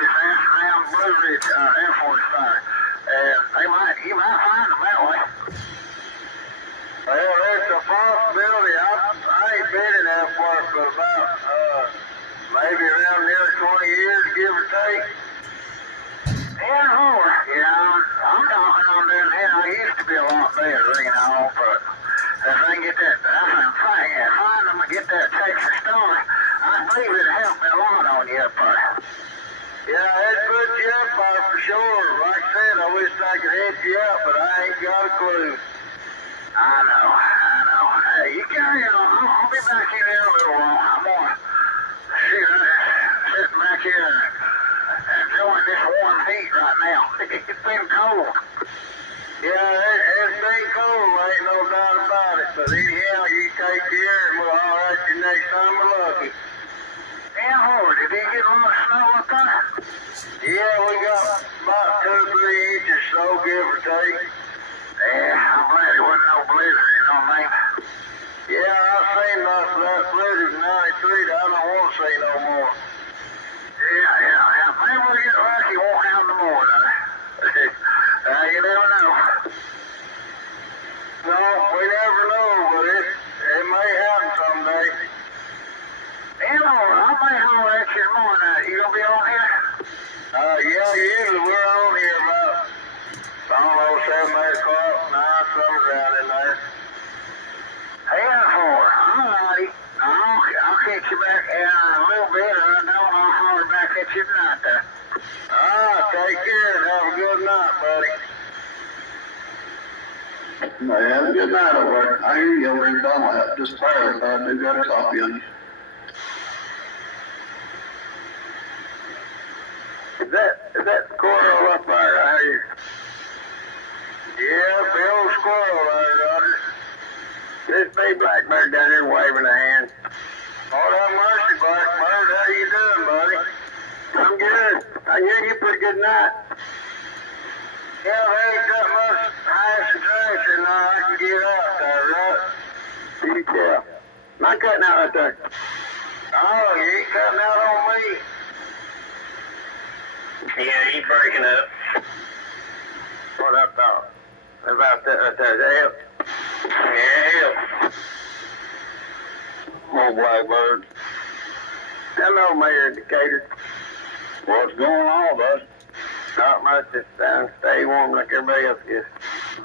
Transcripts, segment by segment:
just asked around Blue Ridge Air Force Center. You might find them that way. Well, it's a possibility. I ain't been in that part for about maybe around nearly 20 years, give or take. Yeah, I'm talking on down here. I used to be a lot better ringing off, but if I can get that, find them and get that Texas story, I believe it'd help me a lot on you up there. Yeah, it'd put you up there for sure. Like I said, I wish I could hit you up, but I ain't got a clue. I know. Hey, you carry on. I'll be back in here a little while. I'm gonna sit back here and enjoying this warm heat right now. It's been cold. Yeah, it's been cold, ain't no doubt about it. But anyhow, you take care and we'll all at you next time we're lucky. Yeah, Lord, did he get a lot of snow up there? Yeah, we got about 2 or 3 inches, so give or take. Yeah, I'm glad it wasn't no blizzard, you know what I mean? Yeah, I've seen enough of that blizzard in 93 that I don't want to see no more. Yeah. Maybe we'll get lucky, won't have no more, though. You never know. No, we never know, but it may happen someday. You know, I may holler at you tomorrow night. You gonna be on here? Yeah, usually we're on here about, I don't know, 7, 8 o'clock, 9, somewhere around in there. Hey, alrighty. I'll catch you back in a little bit, or I know I'll holler back at you tonight there. Take care and have a good night, buddy. Have a good night over there. I hear you over in Donald. Just tired, but I do got a copy on you. Is that squirrel up there? I hear you. Yeah, the old squirrel there, Roger. This big blackbird down here waving a hand. Lord have mercy, blackbird. How you doing, buddy? I'm good. I hear you pretty good night. Yeah, there ain't that much ice and trash in there I can get out there, right? You can tell. I'm cutting out right there. Oh, you ain't cutting out on me. Yeah, he's breaking up. What up, dog? About that right there. Does that help? Yeah. Old blackbird. Hello, Mayor Decatur. What's going on, bud? Not much. Just stay warm like everybody else gets.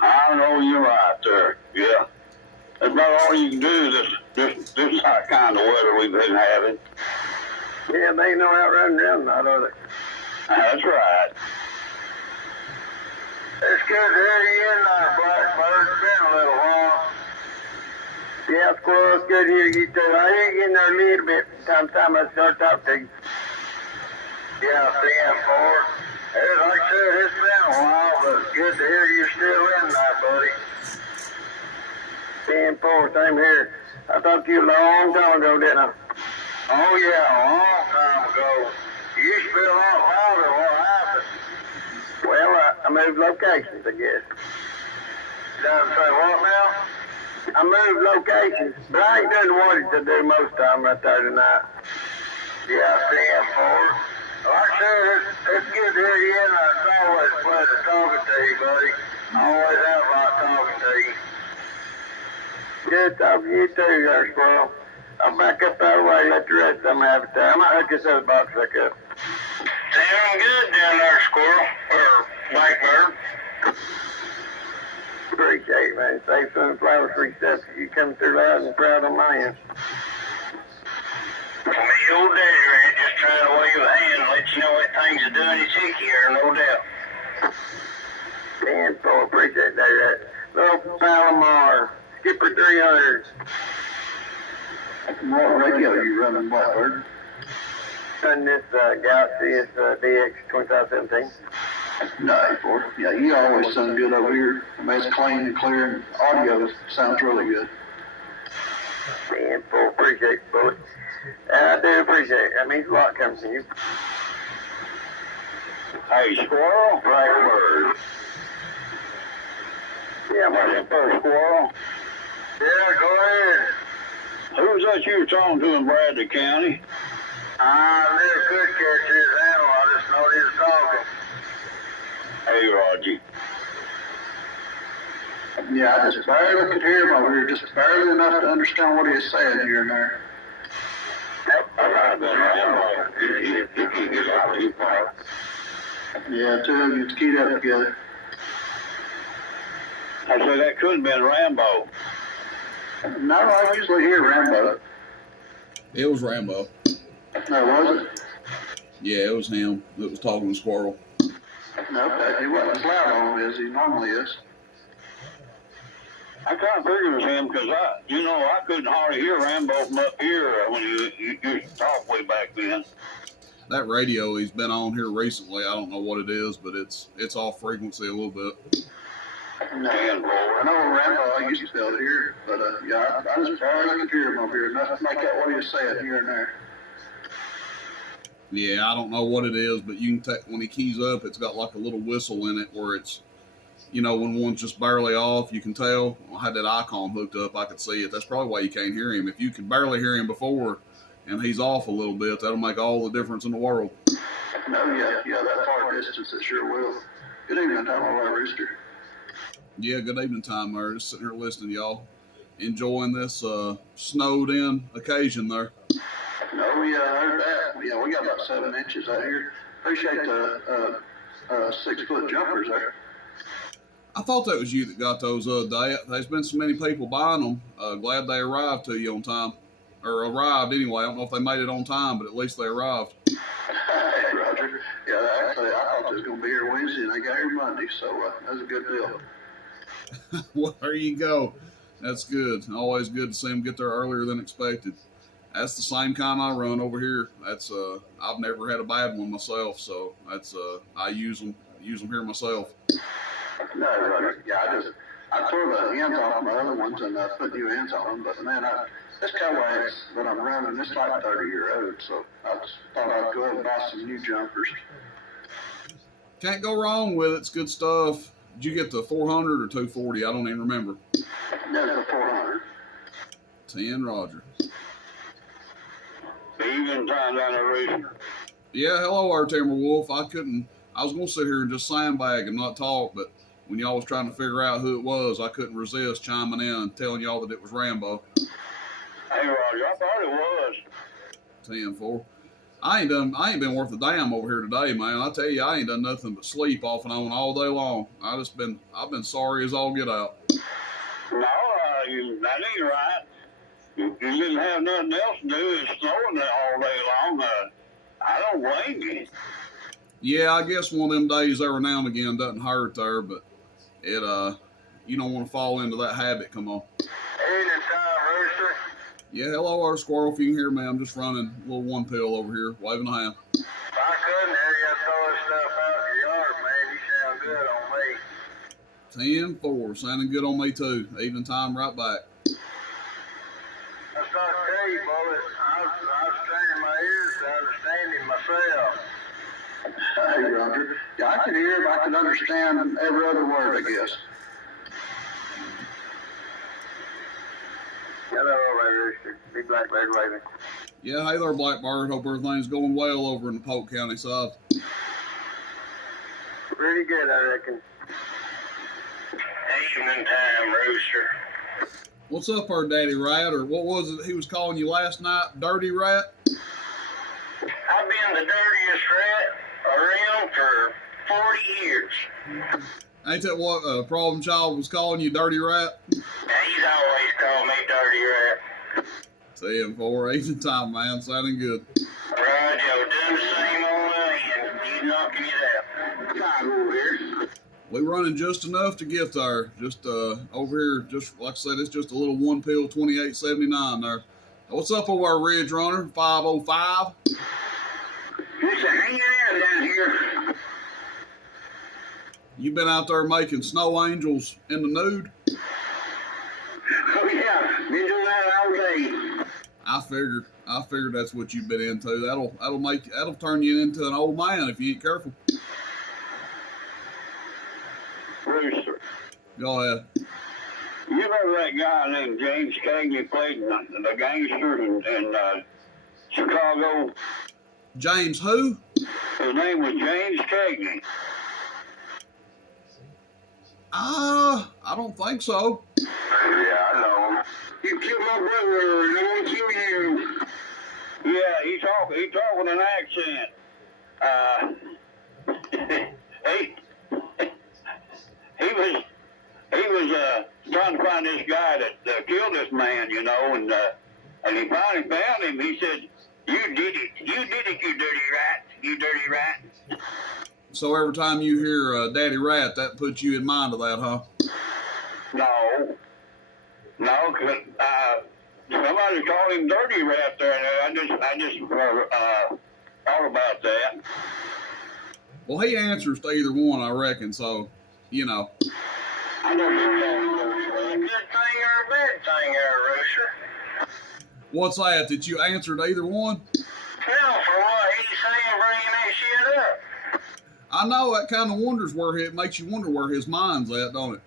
I know you're right there. Yeah. That's about all you can do this kind of weather we've been having. Yeah, they ain't no out running around now, are they? That's right. It's good to hear you in there, Blackbird. It's been a little while. Yeah, Squirrel, it's good to hear you too. I hear you in there a little bit from time to time I start talking to you. Yeah, CM4. Like I said, it's been a while, but it's good to hear you're still in there, buddy. CM4, same here. I talked to you a long time ago, didn't I? Oh, yeah, a long time ago. You used to be a lot louder. What happened? Well, I moved locations, I guess. Doesn't say what now? I moved locations, but I ain't doing what I do most of the time right there tonight. Yeah, CM4. Like I said, it's good to hear you in there. It's always a pleasure talking to you, buddy. I always have liked talking to you. Good talking to you too, there, Squirrel. I'll back up that way, let the rest of them have it there. I might hook this other box back up. Sounding good down there, Squirrel, or Blackbird. Appreciate it, man. Save some flowers for yourself. You come through loud and proud on my end. Well, me old daddy right just trying to wave a hand and let you know what things are doing his hickey here, no doubt. Dan, Paul, appreciate that. Little Palomar, Skipper 300. What radio are you running, Blackbird? And this Galaxy is DX 2517. Nice, boy. Yeah, you always sound good over here. I mean, it's clean and clear, and audio sounds really good. Dan, Paul, appreciate it, boy. I do appreciate it. That means a lot coming from you. Hey, Squirrel. Blackbird. Yeah, my Hey, Squirrel. Yeah, go ahead. Who's that you were talking to in Bradley County? I never could catch his animal. I just know Hey, Roger. Yeah, I just barely could hear him over here, just barely enough to understand what he was saying here and there. Yeah, two of you keyed up together. I said that could have been Rambo. No, I usually hear Rambo. It was Rambo. No, was it? Yeah, it was him that was talking to Squirrel. Okay, he wasn't as loud on him as he normally is. I kind of figured it was him because I couldn't hardly hear Rambo from up here when you used to talk way back then. That radio he's been on here recently, I don't know what it is, but it's off frequency a little bit. No, I know Rambo I used to be able to hear, but yeah, I just barely could hear him over here. Nothing like that what he was saying here and there. Yeah, I don't know what it is, but you can when he keys up, it's got like a little whistle in it where it's, when one's just barely off, you can tell. I had that icon hooked up, I could see it. That's probably why you can't hear him. If you can barely hear him before and he's off a little bit, that'll make all the difference in the world. No, yeah, that far distance, it sure will. Good evening, time all right, Rooster. Yeah, good evening time there. Just sitting here listening to y'all. Enjoying this snowed in occasion there. No, yeah, I heard that. Yeah, we got about 7 inches out here. Appreciate the 6-foot jumpers there. I thought that was you that got those day. There's been so many people buying them. Glad they arrived to you on time. Or arrived anyway. I don't know if they made it on time, but at least they arrived. Hey, Roger. Yeah, actually, I thought they was going to be here Wednesday, and they got here Monday, so that was a good deal. Well, there you go. That's good. Always good to see them get there earlier than expected. That's the same kind I run over here. That's I've never had a bad one myself, so that's I use them here myself. No, Roger. Yeah, I tore the ends off my other ones and put new ends on them, but man, this Cowwax that I'm running, it's like 30-year-old, so I just thought I'd go ahead and buy some new jumpers. Can't go wrong with it. It's good stuff. Did you get the 400 or 240? I don't even remember. No, the 400. 10, Roger. Even time down the road. Yeah, hello, our Timberwolf. I was going to sit here and just sandbag and not talk, but when y'all was trying to figure out who it was, I couldn't resist chiming in and telling y'all that it was Rambo. Hey, Roger, I thought it was. 10-4. I ain't been worth a damn over here today, man. I tell you, I ain't done nothing but sleep off and on all day long. I've been sorry as all get out. No, that ain't right. You didn't have nothing else to do. It's snowing all day long. I don't blame you. Yeah, I guess one of them days every now and again doesn't hurt there, but it you don't want to fall into that habit. Come on. Evening time, Rooster. Yeah, hello, our Squirrel. If you can hear me, I'm just running a little one pill over here, waving a hand. If I couldn't hear you throwing stuff out in your yard, man, you sound good on me. 10-4, sounding good on me too. Evening time, right back. That's not tell you, Bullet. I was straining my ears to understand him myself. Hey, Roger. Yeah, I could hear him. I could understand every other word, I guess. Hello, Rooster. Big Blackbird Raven. Yeah, hey there, Blackbird. Hope everything's going well over in the Polk County side. Pretty good, I reckon. Evening time, Rooster. What's up, our Daddy Rat, or what was it he was calling you last night? Dirty Rat? I've been the dirtiest rat around for 40 years. Ain't that what Problem Child was calling you, Dirty Rat? He's always called me dirty rat. 10-4, evening time, man. Sounding good. Right, Joe, doing the same old thing, and you knocking it out. Come over here. We running just enough to get there. Just over here, just like I said, it's just a little one pill 28.79 there. What's up over our Ridge Runner 505? Just hanging out down here. You been out there making snow angels in the nude? Oh yeah, been doing that all day. I figured that's what you've been into. That'll turn you into an old man if you ain't careful. Rooster. Go ahead. You remember that guy named James Cagney played the gangster in Chicago? James who? His name was James Cagney. I don't think so. Yeah, I know. You killed my brother, and I want to kill you. Yeah, he talk with an accent. he was trying to find this guy that killed this man, you know, and he finally found him. He said, "You did it, you dirty rat, you dirty rat." So every time you hear Daddy Rat, that puts you in mind of that, huh? No, cause somebody called him dirty rat there, and I just thought about that. Well, he answers to either one, I reckon. So, you know. I know a good thing or a bad thing there, Rooster. What's that? Did you answer to either one? Hell, for what he's saying, bringing that shit up. I know that kind of it makes you wonder where his mind's at, don't it?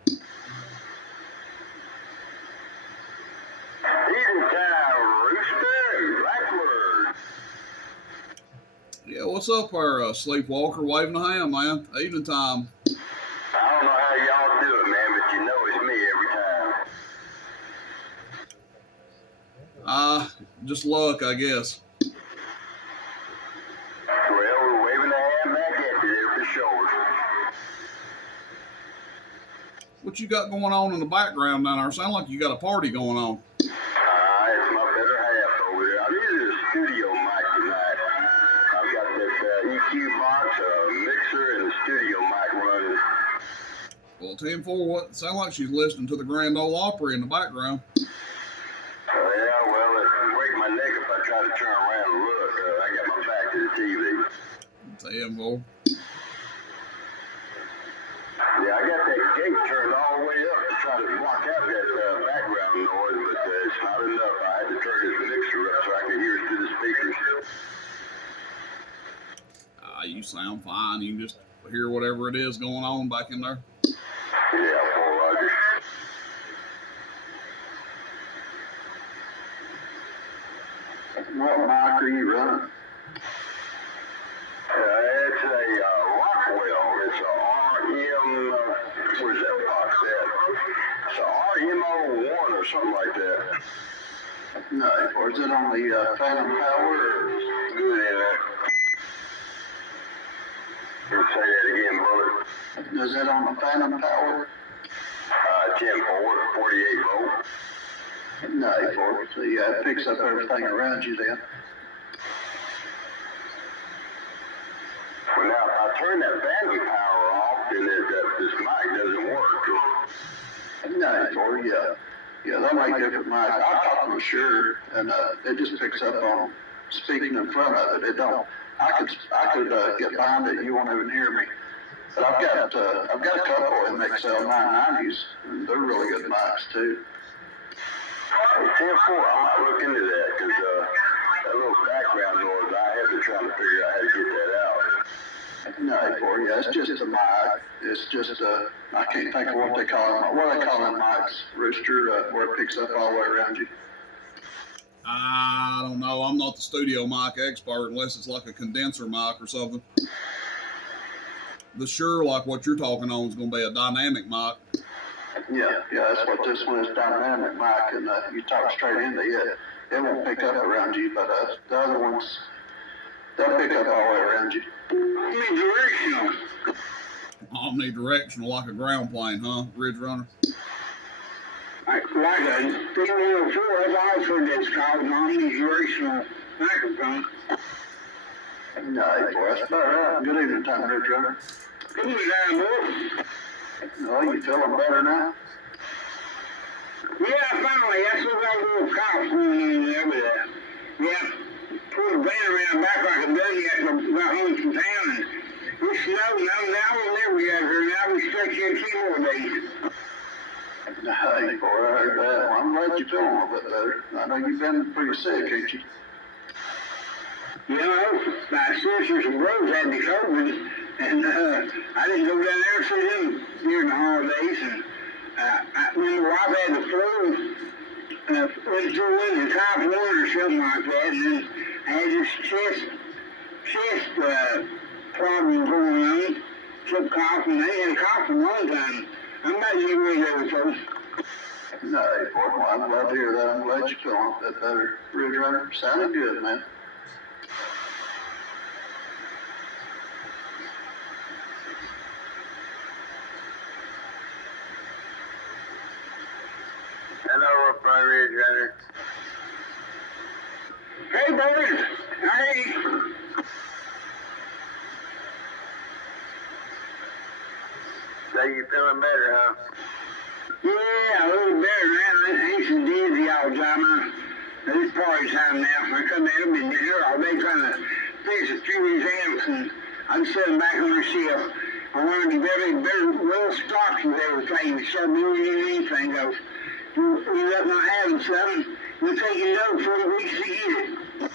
Evening time, Rooster, Blackbird. Yeah, what's up there, Sleepwalker, waving a hand, man? Evening time. I don't know how y'all do it, man, but you know it's me every time. Just luck, I guess. Well, we're waving a hand back at you there for sure. What you got going on in the background down there? Sound like you got a party going on. It's my better half over there. I'm using a studio mic tonight. I've got this EQ box, a mixer, and a studio mic running. Well, 10-4, what? Sound like she's listening to the Grand Ole Opry in the background. Yeah, well, it'd break my neck if I try to turn around and look. I got my back to the TV. 10-4. Yeah, I got that gate turned all the way up to try to block out that background noise, but it's not enough. I had to turn this mixer up so I could hear it through the speakers. You sound fine. You can just hear whatever it is going on back in there. Yeah, poor Roger. What mic are you running? It's a Rockwell. It's a RM, where's that box at? It's a RMO1 or something like that. No, or is it on the Phantom Power? Or? Good in there. You say that again, brother. Is it on the Phantom Power? 10-4, 48 volt. No, so yeah, it picks up everything around you then. Well, now, if I turn that battery power off, then this mic doesn't work. No, yeah. Yeah, they'll make different mics. I talk to them, sure, and it just picks up on speaking in front of it. It don't. I could get behind it. You won't even hear me. But I've got a couple MXL 990s, and they're really good mics too. 10-4, I might look into that because that little background noise, I have been trying to figure out how to get that out. No, yeah, it's just a mic. It's just I can't think of what they call them. What do they call them mics, Rooster, where it picks up all the way around you? I don't know. I'm not the studio mic expert unless it's like a condenser mic or something. The Shure, like what you're talking on, is going to be a dynamic mic. Yeah, that's what this one is, dynamic mic, and you talk straight into it. It won't pick up around you, but the other ones, they'll pick up all the way around you. Omnidirectional. Omnidirectional, like a ground plane, huh? Ridge Runner. Like a 3104, I've also heard that's called an omnidirectional microphone. No, boy, that's about right. Good evening, time, Ridge Runner. Good evening, boy. Oh, you feeling better now? Yeah, finally, that's what got a little cough going over there. Yeah, pulled a band around back like a dummy after I got home from town, and it snowed, now we'll never get here. Now we stuck here 2 more days. Hey, boy, I heard that. Well, I'm glad you're feeling a little bit better. I know you've been pretty sick, ain't you? You know, my sisters and brothers had the COVID, and I didn't go down there to see them during the holidays, and when my wife had the flu, went through in the top 1 or something like that, and then I had this chest problem going on, kept coughing. They had a cough for a long time. I'm not getting rid of it, folks. No, boy, well, I'm glad to hear that. I'm glad you're feeling a bit better. Ridge Runner, sounding good, man. Hello, up my Ridge Runner. Hey, boys. Hey. So you feeling better, huh? Yeah, a little better now. I ain't so dizzy all the time. It's party time now. I come in, I've been here all day trying to fix a few exams, and I'm sitting back on the shelf. I want to be better, well stocked with everything. So doing anything goes. You let not having something, you take it over 4 weeks to get it.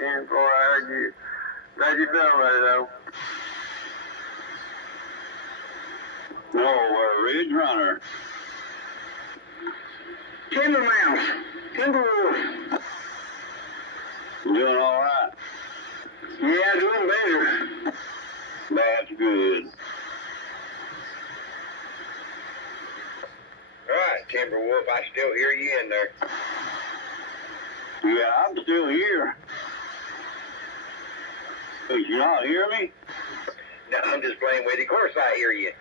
Yeah, boy, I heard you. Glad you feeling better, though. No, Ridge Runner. Timber Mouse. Timber Wolf. Doing all right? Yeah, doing better. That's good. All right, Timberwolf, I still hear you in there. Yeah, I'm still here. Did you not hear me? No, I'm just playing with you. Of course I hear you.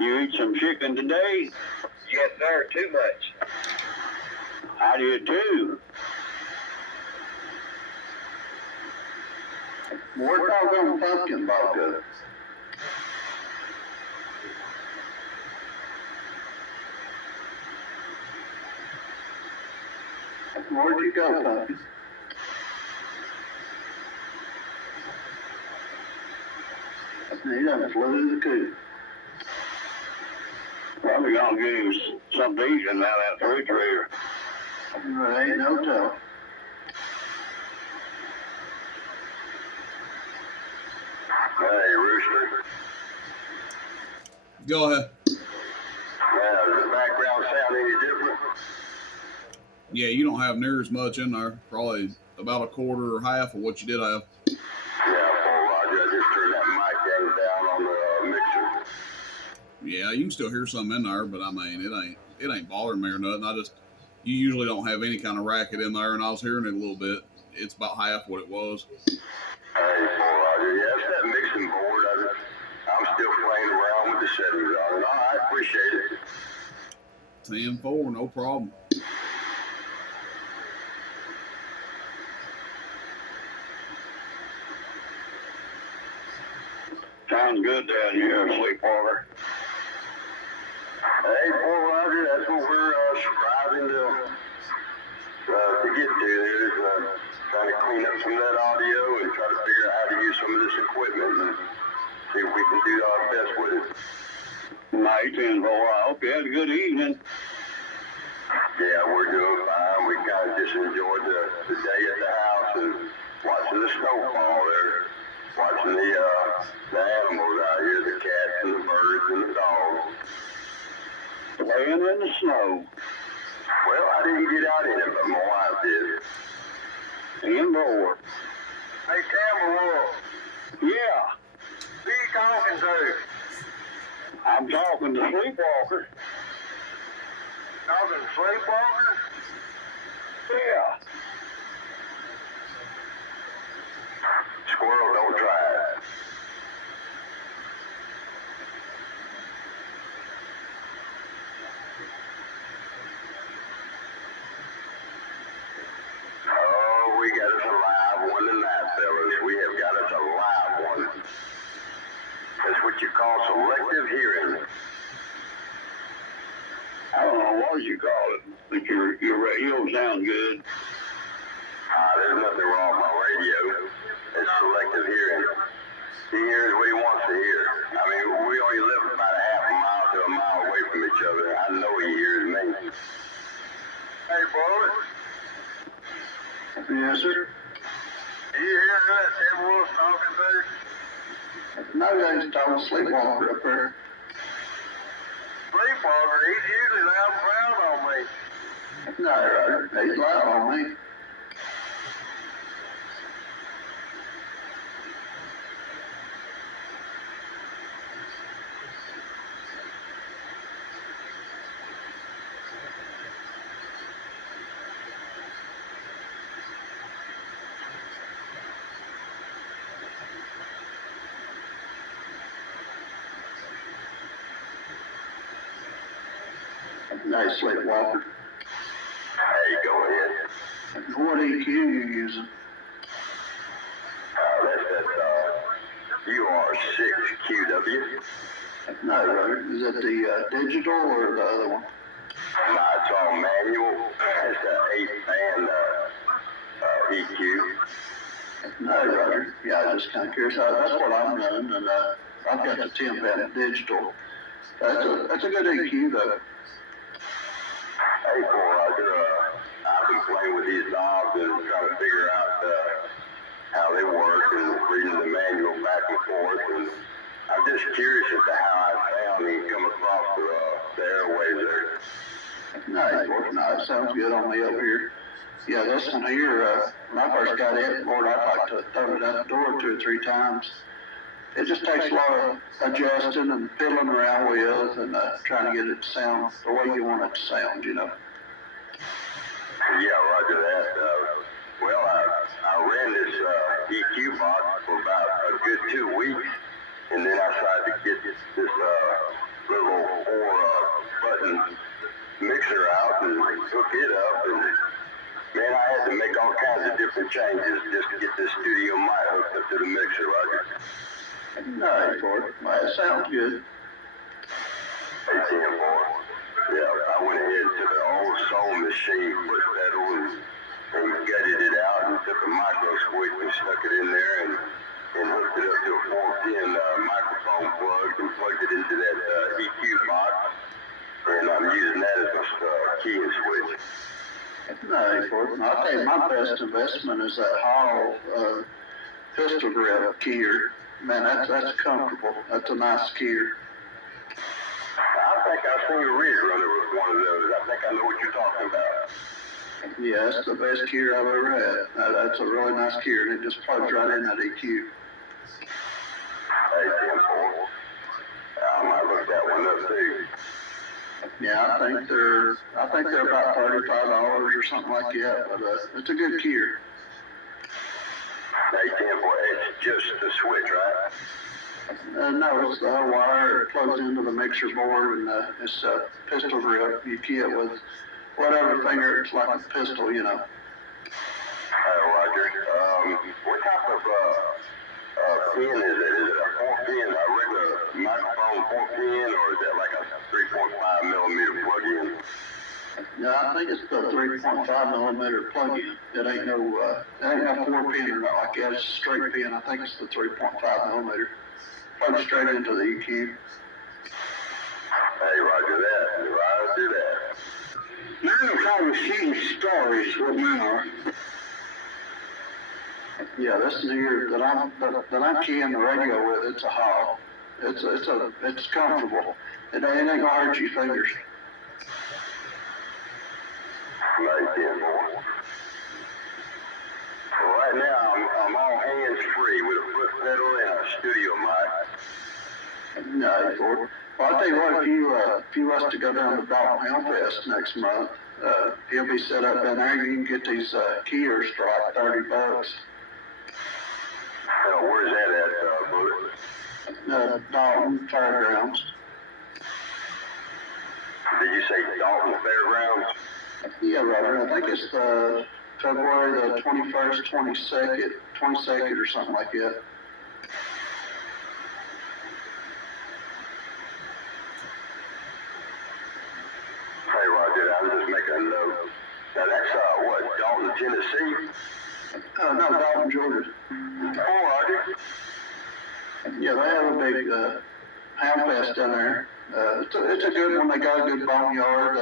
You eat some chicken today? Yes, sir, too much. I did too. We're talking pumpkin vodka. Where'd you go, pumpkin? He done flew to the coop. Probably gonna get him something to eat in that refrigerator. There ain't no telling. Hey, Rooster. Go ahead. Yeah, does the background sound any different? Yeah, you don't have near as much in there. Probably about a quarter or half of what you did have. Yeah, Paul Roger, I just turned that mic gain down on the mixer. Yeah, you can still hear some in there, but I mean, it ain't bothering me or nothing. You usually don't have any kind of racket in there, and I was hearing it a little bit. It's about half what it was. Hey, Paul Roger, yeah, it's that mixing board. I'm still playing around with the settings on it. All right, appreciate it. 10-4, no problem. Sounds good down here, Sleepwalker. Hey, Paul Roger, that's what we're striving to get to. There's trying to clean up some of that audio and try to figure out how to use some of this equipment and see if we can do our best with it. Night, 10-4. I hope you had a good evening. Yeah, we're doing fine. We kind of just enjoyed the day at the house and watching the snow fall there. Watching the animals out here, the cats and the birds and the dogs. Playing in the snow. Well, I didn't get out in it, but my wife did. And bored. Hey, Timberwolf, Yeah, who you talking to? I'm talking to Sleepwalker. Talking to Sleepwalker? Yeah. Squirrel, don't try it. Oh, we got us a live one tonight, fellas. We have got us a live one. That's what you call selective hearing. I don't know what you call it, but your radio sounds good. There's nothing wrong with my radio. It's selective hearing. He hears what he wants to hear. I mean, we only live about a half a mile to a mile away from each other. I know he hears me. Hey, boys. Yes, sir. Do you hear that Timberwolf talking to? No, they talking Sleepwalker up there. Sleepwalker, he's usually loud and proud on me. No, Roger, he's loud on me. Nice sleepwalker. Hey, go ahead. What EQ you using? That's that UR6QW. No, Roger. Is it the digital or the other one? Nah, it's all manual. It's an 8-band EQ. No, Roger. Yeah, I was just kind of curious. That's what I'm running, and I've got the 10-band digital. That's a good EQ though. Hey, boy, Roger, I've been playing with these knobs and trying to figure out how they work and reading the manual back and forth. And I'm just curious as to how I found and come across the airways there. No, it sounds good on me over here. Yeah, this one here, when I first got it, Lord, I'd like to throw it out the door 2 or 3 times. It just takes a lot of adjusting and fiddling around with and trying to get it to sound the way you want it to sound, you know. Yeah, roger that. Well, I ran this EQ box for about a good 2 weeks, and then I decided to get this little 4-button mixer out and hook it up, and man, I had to make all kinds of different changes just to get this studio mic hooked up to the mixer, Roger. No, Ford. Well, it sounds good. Hey, Tim, boy. Yeah, I went ahead to the old sewing machine, put pedal and gutted it out and took a micro switch and stuck it in there and hooked it up to a 4-pin microphone plug and plugged it into that EQ box. And I'm using that as my key and switch. No, Ford. I'll tell you, my best investment is that Hall pistol grip keyer. Man, that's comfortable. That's a nice keyer. I think I've seen a Ridge Runner with one of those. I think I know what you're talking about. Yeah, that's the best keyer I've ever had. That's a really nice keyer, and it just plugs right in that EQ. Hey, Tim, boy. I might look that one up too. Yeah, I think they're about $35 or something like that, but it's a good keyer. Hey, Tim, boy, it's just the switch, right? No, it's the wire. It plugs into the mixer board, and it's a pistol grip. You key it with whatever finger. It's like a pistol, you know. Hey, Roger. What type of pin is it? Is it a 4-pin, a regular microphone 4-pin, or is that like a 3.5 millimeter plug-in? Yeah, I think it's the 3.5 millimeter plug-in. It ain't no 4-pin or not like that. It's a straight pin. I think it's the 3.5 millimeter. Plugs straight into the EQ. Hey, roger that. Roger that. Mine are called shooting stars, what mine are. Yeah, this is here that I'm keying the radio with. It's a Hall. It's comfortable. It ain't gonna hurt your fingers. Nice, Tim, boy. Well, right now, I'm all hands-free with a foot pedal and a studio mic. No, Ford. Well, I'll tell you what, if you was to go down to Dalton Hellfest next month, he'll be set up down there. You can get these keyers for like $30. Where's that at, Bullet? Dalton Fairgrounds. Did you say Dalton Fairgrounds? Yeah, Robert. I think it's February the 21st, 22nd or something like that. Hey, Roger, I was just making a note. Now, that's, what, Dalton, Tennessee? No, Dalton, Georgia. Oh, Roger. Yeah, they have a big hound fest down there. It's a good one. They got a good boneyard.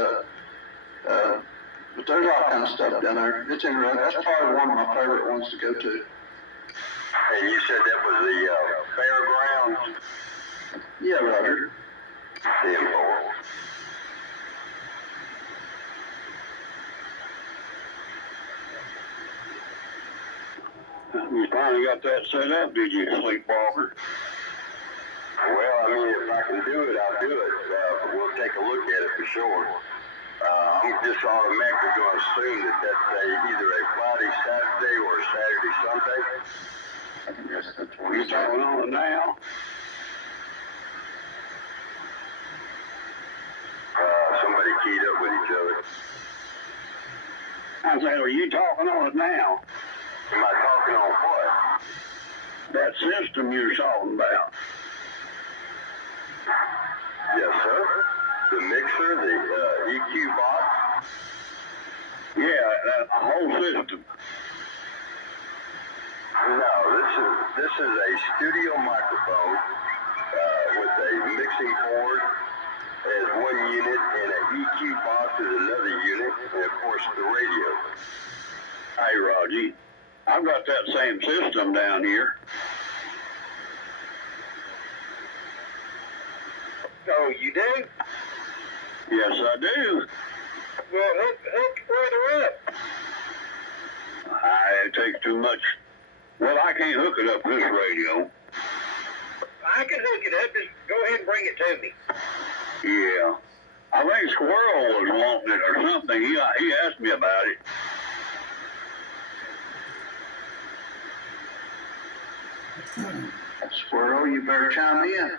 But there's all kind of stuff down there. It's interesting. That's probably one of my favorite ones to go to. And you said that was the fairgrounds? Yeah, Roger. Tim, boy. You finally got that set up, did you, sleepwalker? Well, I mean, if I can do it, I'll do it. We'll take a look at it for sure. I'm just automatically going to assume that that's either a Friday, Saturday, or a Saturday, Sunday. I guess that's what you're talking on now. Somebody keyed up with each other. I say, are you talking on it now? Am I talking on what? That system you're talking about. Yes, sir. The mixer, the EQ box. Yeah, that whole system. No, this is a studio microphone with a mixing board as one unit, and an EQ box is another unit, and of course the radio. Hey, Roger, I've got that same system down here. Oh, you do? Yes, I do. Well, hook right up. It takes too much. Well, I can't hook it up to this radio. I can hook it up. Just go ahead and bring it to me. Yeah. I think Squirrel was wanting it or something. He asked me about it. Squirrel, you better chime in.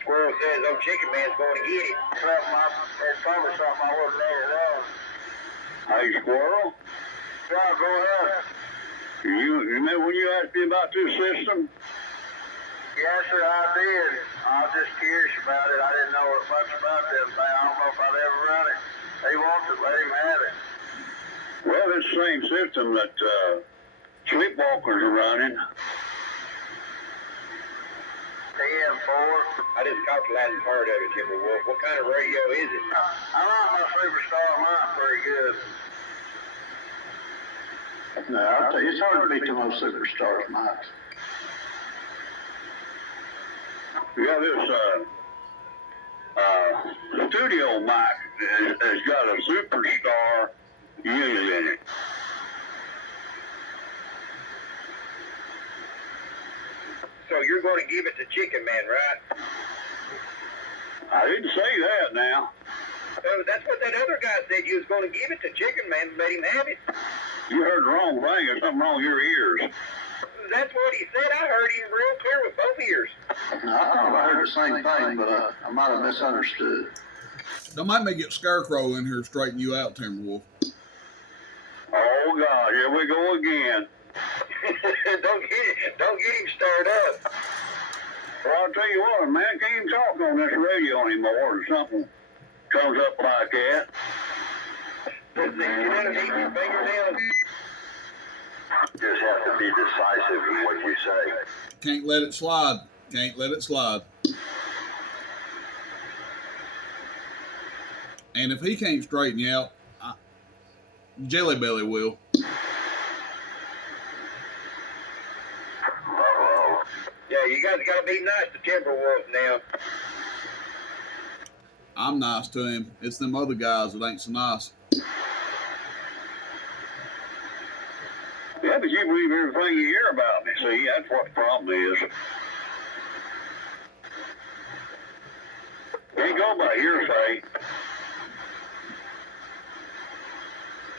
Squirrel says old Chicken Man's going to get it. It's probably something I wouldn't let alone. Hey, Squirrel, Yeah, go ahead. you remember when you asked me about this system? Yes, sir, I did. I was just curious about it. I didn't know much about that thing. I don't know if I'd ever run it. He wants it, let him have it. Well, it's the same system that Sleepwalkers are running. TM4. I just caught the last part of it, Timberwolf. What kind of radio is it? I like my Superstar. Mine's pretty good. No, I'll tell you, it's hard to beat them old Superstars, Mike. Yeah, this studio mic has got a Superstar unit in it. So you're going to give it to Chicken Man, right? I didn't say that now. That's what that other guy said. You was going to give it to Chicken Man and let him have it. You heard the wrong thing. There's something wrong with your ears. That's what he said. I heard him real clear with both ears. No, I thought I heard the same thing, but I might have misunderstood. They might make it Scarecrow in here straighten you out, Timberwolf. Oh, God, here we go again. Don't get him stirred up. Well, I'll tell you what, man, I can't even talk on this radio anymore or something comes up like that. Does he get out of eating your fingernails? Just have to be decisive in what you say. Can't let it slide. Can't let it slide. And if he can't straighten you out, Jelly Belly will. Uh-oh. Yeah, you guys got to be nice to Timberwolf now. I'm nice to him. It's them other guys that ain't so nice. Yeah, but you believe everything you hear about me. See, that's what the problem is. Can't go by hearsay.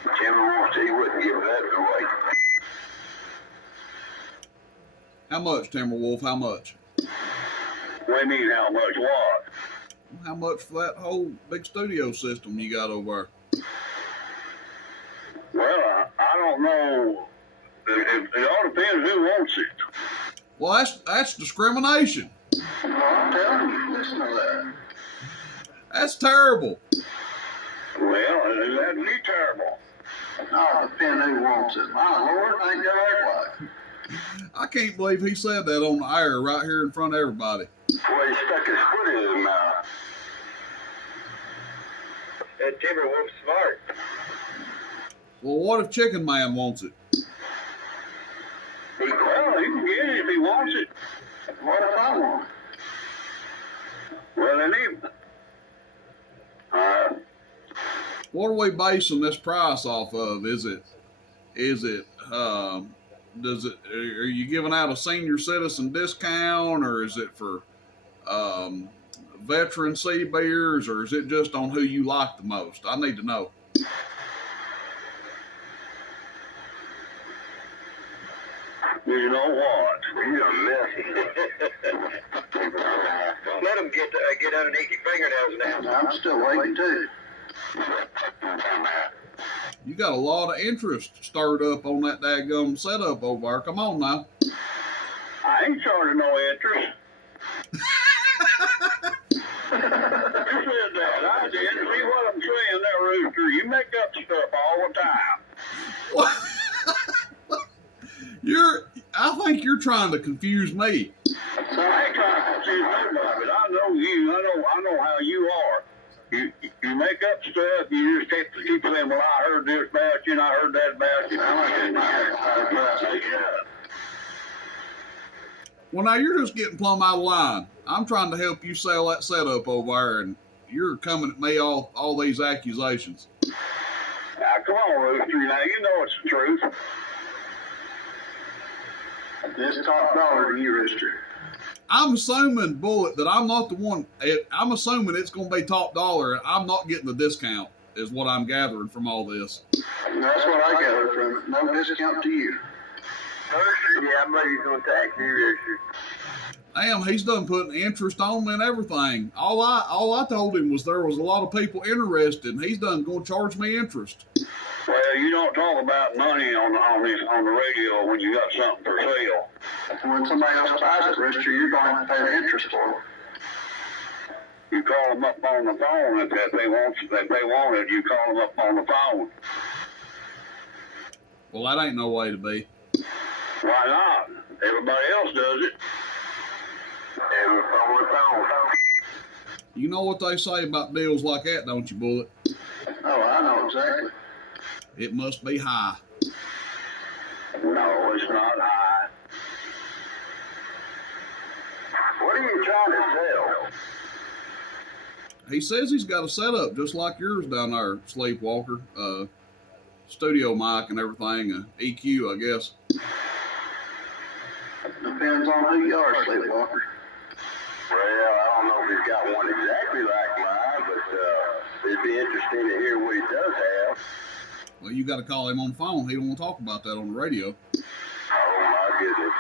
Timberwolf, he wouldn't give that away. How much, Timberwolf? How much? What do you mean, how much what? How much for that whole big studio system you got over Well, I don't know. It all depends who wants it. there? Well, that's discrimination. Well, I'm telling you, listen to that. That's terrible. Well, that'd be terrible. No, it depends who wants it. My Lord, ain't gonna act like. I can't believe he said that on the air right here in front of everybody. Well, he stuck his foot in his mouth. That Timberwolf's smart. Well, what if Chicken Man wants it? Well, he can get it if he wants it. What if I want it? Well, then What are we basing this price off of? Does it, are you giving out a senior citizen discount, or is it for veteran sea beers, or is it just on who you like the most? I need to know. you know what? You a mess. Let him get underneath your fingernails now. I'm still waiting too. You got a lot of interest stirred up on that daggum setup over there. Come on now. I ain't charging no interest. You said that. I did. See what I'm saying there, Rooster? You make up stuff all the time. What? I think you're trying to confuse me. So I ain't trying to confuse nobody. I know you. I know how you are. You make up stuff. You just keep saying, well, I heard this about you and I heard that about you. Well, now you're just getting plumb out of line. I'm trying to help you sell that setup over there, and you're coming at me all these accusations. Now, come on, Rooster. Now, you know it's the truth. This top dollar to you, Rooster. I'm assuming, Bullet, that I'm not the one. I'm assuming it's going to be top dollar, and I'm not getting the discount, is what I'm gathering from all this. That's what I gathered from it. No discount to you. Rooster, yeah, I bet he's going to tax you, Rooster. Damn, he's done putting interest on me and everything. All I told him was there was a lot of people interested, and he's done going to charge me interest. Well, you don't talk about money on the radio when you got something for sale. When somebody else buys it, Rooster, you're going to have to pay the interest for it. You call them up on the phone if they want it. You call them up on the phone. Well, that ain't no way to be. Why not? Everybody else does it. On the phone. You know what they say about deals like that, don't you, Bullet? Oh, I know exactly. It must be high. No, it's not high. What are you trying to sell? He says he's got a setup just like yours down there, Sleepwalker. Studio mic and everything, EQ, I guess. Depends on who you are, Sleepwalker. Well, I don't know if he's got one exactly like mine, but it'd be interesting to hear what he does have. Well, you got to call him on the phone. He don't want to talk about that on the radio. Oh my goodness!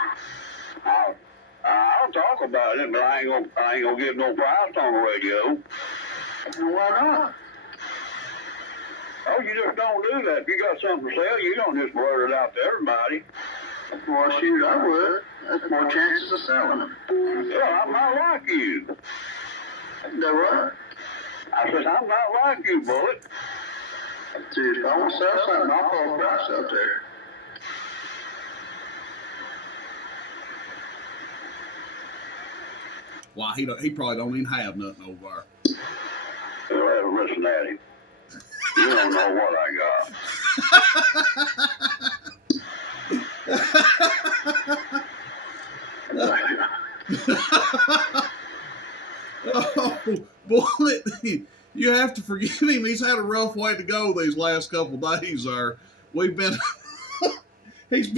I'll talk about it, but I ain't gonna give no price on the radio. Why not? Oh, you just don't do that. If you got something for sale, you don't just blurt it out to everybody. Well, shoot, I would. That's more chances of selling them. Yeah, I'm not like you. Do what? I said, I'm not like you, Bullet. Dude, if I want to sell something, I'll throw a price up there. Why, he probably don't even have nothing over there. Well, listen at him. You don't know what I got. Oh, Bullet, you have to forgive him. He's had a rough way to go these last couple days. We've been, he's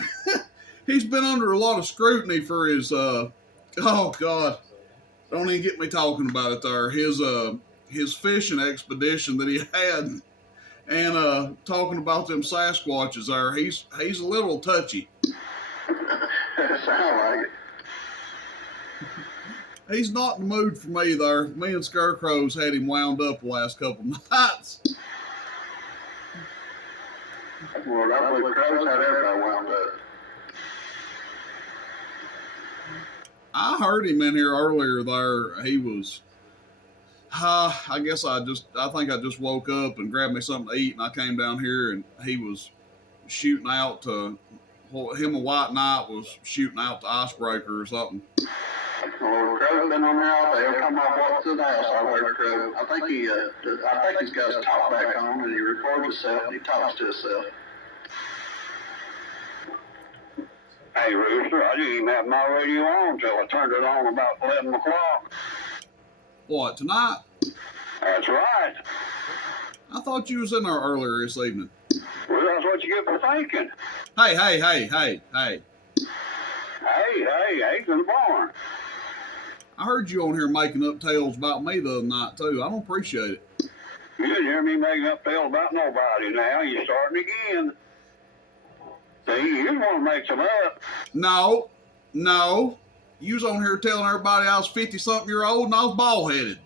been under a lot of scrutiny for his, oh God, don't even get me talking about it there. His fishing expedition that he had, and talking about them Sasquatches there. He's a little touchy. Sound like it. He's not in the mood for me there. Me and Scarecrow's had him wound up the last couple nights. Well, that way Crows had everybody wound up. I heard him in here earlier there. He was, I think I just woke up and grabbed me something to eat, and I came down here and he was shooting out to, him and White Knight was shooting out the icebreaker or something. Well, Crow's been on here all day. Every time I walk through the house, I heard Crow. I think he's got his talk back on, and he records himself, and he talks to himself. Hey, Rooster, I didn't even have my radio on until I turned it on about 11 o'clock. What, tonight? That's right. I thought you was in there earlier this evening. Well, that's what you get for thinking. Hey. Hey, in the barn. I heard you on here making up tales about me the other night, too. I don't appreciate it. You didn't hear me making up tales about nobody now. You're starting again. See, you want to make some up. No, No, you was on here telling everybody I was 50-something-year-old and I was bald headed.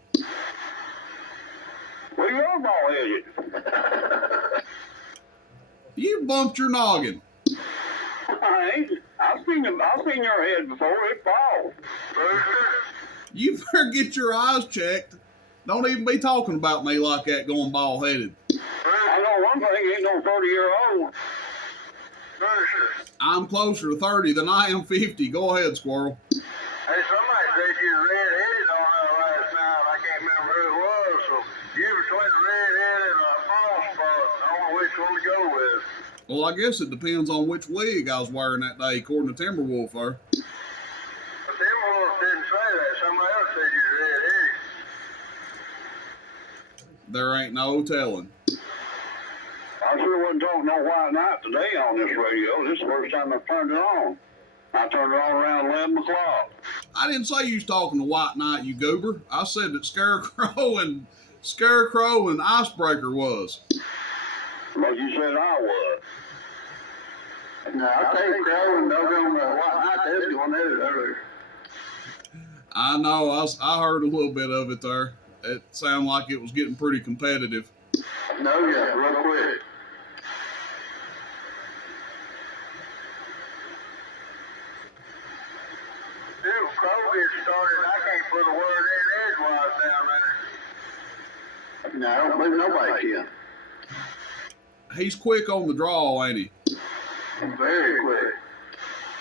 Well, you're bald-headed. You bumped your noggin. I ain't. I've seen your head before. It's bald. You better get your eyes checked. Don't even be talking about me like that going bald headed. I know one thing, you ain't no 30-year-old. I'm closer to 30 than I am 50. Go ahead, Squirrel. Hey, somebody said you were red-headed on last night. I can't remember who it was. So you between a red-headed and a false spot. I don't know which one to go with. Well, I guess it depends on which wig I was wearing that day, according to Timberwolf there. But Timberwolf didn't say that. Somebody else said you were red-headed. There ain't no telling. I sure wasn't talking no white night today on this radio. This is the first time I've turned it on. I turned it on around 11 o'clock. I didn't say you was talking to White Knight, you goober. I said that Scarecrow and Icebreaker was. But you said I was. No, I tell you, Crow and doggone White Knight, they was doing that earlier. I know. I heard a little bit of it there. It sounded like it was getting pretty competitive. No, yeah, real quick. Dude, Crow gets started. I can't put a word in edgewise down there. No, I don't believe nobody can. He's quick on the draw, ain't he? Very quick.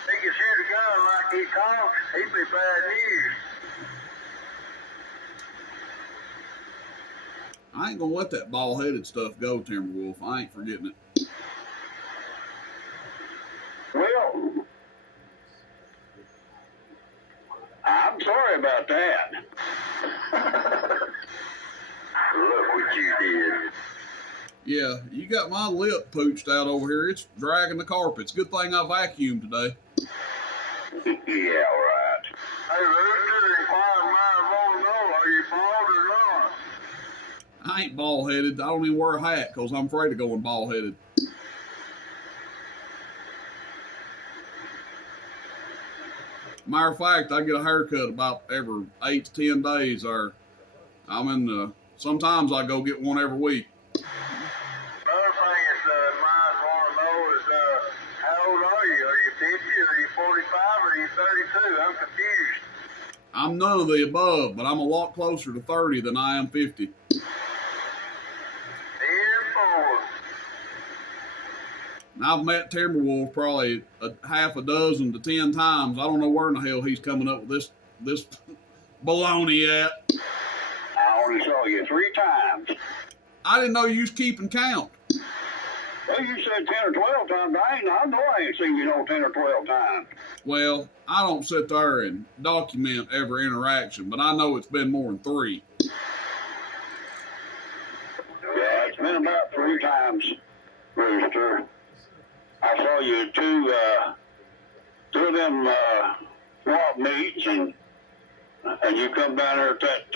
He can shoot a gun like he talks. He'd be bad news. I ain't gonna let that bald-headed stuff go, Timberwolf. I ain't forgetting it. Well, I'm sorry about that. Look what you did. Yeah, you got my lip pooched out over here. It's dragging the carpets. Good thing I vacuumed today. Yeah, right. Hey, Rooster, inquiring minds want to know, are you bald or not? I ain't bald-headed. I don't even wear a hat because I'm afraid of going bald-headed. Matter of fact, I get a haircut about every 8 to 10 days. Or sometimes I go get one every week. Another thing is minds want to know is how old are you? Are you 50? Are you 45? Or are you 32? I'm confused. I'm none of the above, but I'm a lot closer to 30 than I am 50. 10-4. And I've met Timberwolf probably a half a dozen to 10 times. I don't know where in the hell he's coming up with this baloney at. I only saw you 3 times. I didn't know you was keeping count. Well, you said 10 or 12 times. I know I ain't seen you no 10 or 12 times. Well, I don't sit there and document every interaction, but I know it's been more than 3. Yeah, it's been about 3 times, Rooster. I saw you two of them swap meets, and you come down there at that